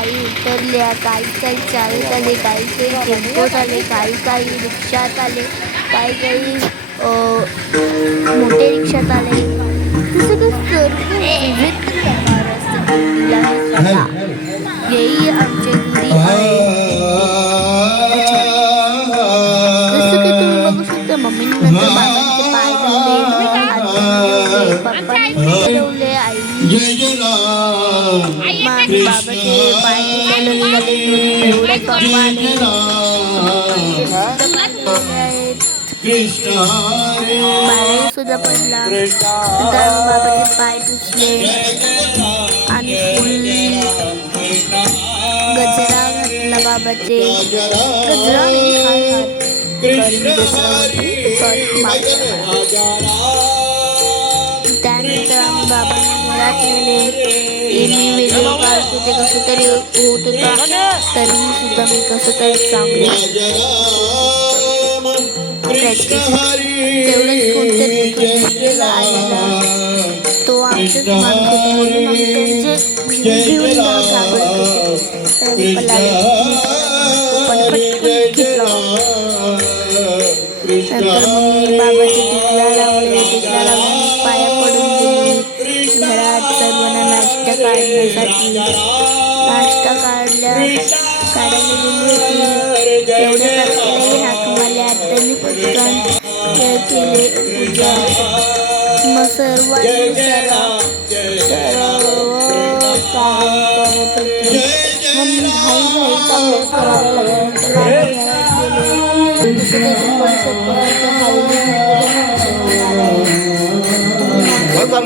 उतरल्या काही काही चालत आले काही काही टेम्पोत आले काही काही रिक्षात आले काही काही मोठे मोठ्या रिक्षात आले. तसं काही सर्व हेही आमच्या घरी जसं की तुम्ही बघू शकता मम्मीने नंतर बाबांचे पाय धुवले पप्पांनी बाबाचे पाय एवढे पाय सुद्धा पडला बाबाचे पाय पुसले आणि गजरा घातला बाबाचे गजरा त्यानंतर आम्ही बाबांना घरात नेले मी व्हिडिओ काढत होते कसं तरी होत होता तरी सुद्धा मी कसं तरी चांगले राम तेवढंच कोणतरी तो आमचंच म्हणून आम्ही त्यांचे घेऊन घाबरत होते तर पण घेतला नंतर मग मी काढण्यासाठी नाश्ता काढल्या काढायला गेली होती. एवढ्या तारखेलाही हाक मारल्या त्यांनी पटकन केले पूजा. मग सर्वांनी सर्व सर्व काम करत होते. मग मी घाई घाई काम करायला लागले. नंतर बाबा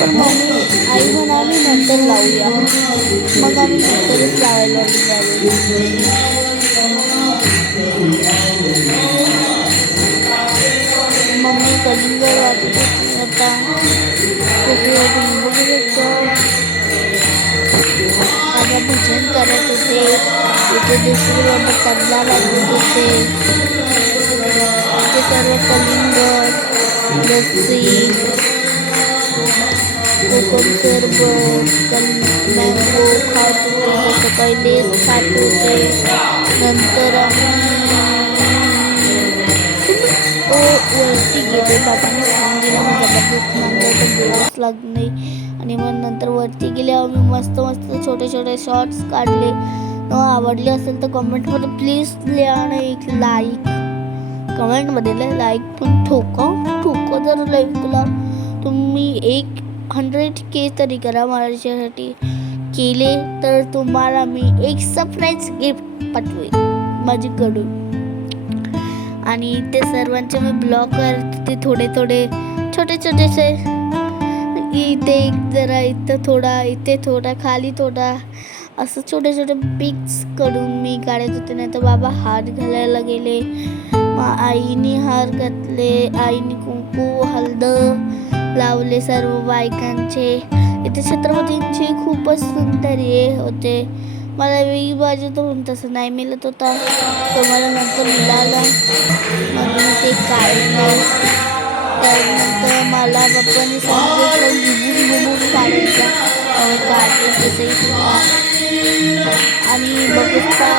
मम्मी आई म्हणाली नंतर लावूया मग आम्ही नंतरच लावायला निघालो मम्मी कलिंगड वाटत होती आता तसे तुम्ही बघू शकता माझा भजन करत होते इथे दुसरे बाबा तबला वाजवत होते इथे सर्व कलिंगड लस्सी कोकम मॅंगो खात सकाळी लेस खात होते नंतर आम्ही वरती गेले. बाबांनी सांगितलं जबरदस्त नंतर तर लाग नाही. आणि मग नंतर वरती गेले आम्ही मस्त मस्त छोटे छोटे शॉर्ट्स काढले. आवडले असेल तर कमेंटमध्ये प्लीज लिहा आणि एक लाईक कमेंटमध्ये लाईक पण ठोका ठोकं जर लाईकला तुम्ही एक हंड्रेड के तरी करा माझ्यासाठी. केले तर तुम्हाला मी एक सरप्राईज गिफ्ट पाठवेल माझ्याकडून. आणि ते सर्वांचे मी ब्लॉग करते ते थोडे थोडे छोटे छोटेसे. इथे एक जरा इथं थोडा इथे थोडा खाली थोडा. असं छोटे छोटे पिक्स करून मी काढत होते. नाही तर बाबा हार घालायला गेले. मग आईने हार घातले आईने कुंकू हळद लावले सर्व बायकांचे. इथे छत्रपतींचे खूपच सुंदर हे होते. मला वेगळी बाजू धरून तसं नाही मिळत होता. तो मला नंतर मिळाला. म्हणून ते काढलं. त्यानंतर मला पप्पाने सांगितलं लिहून लिहून काढायचं. आणि काढले तसंही आणि बघता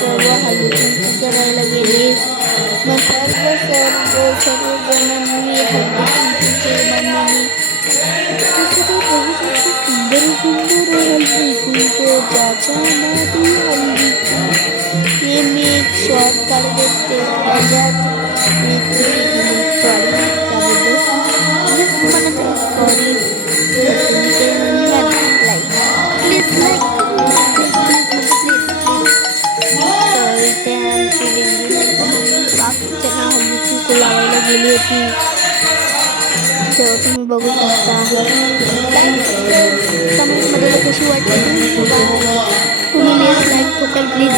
सर्व हळदी करायला गेले. मग सर्व सर्व सर्व मी एक शॉर्ट काढत असते त्याच्यात तेव्हा तुम्ही बघू शकता. कमेंटमध्ये कशी वाटली? तुम्ही लाईक प्लीज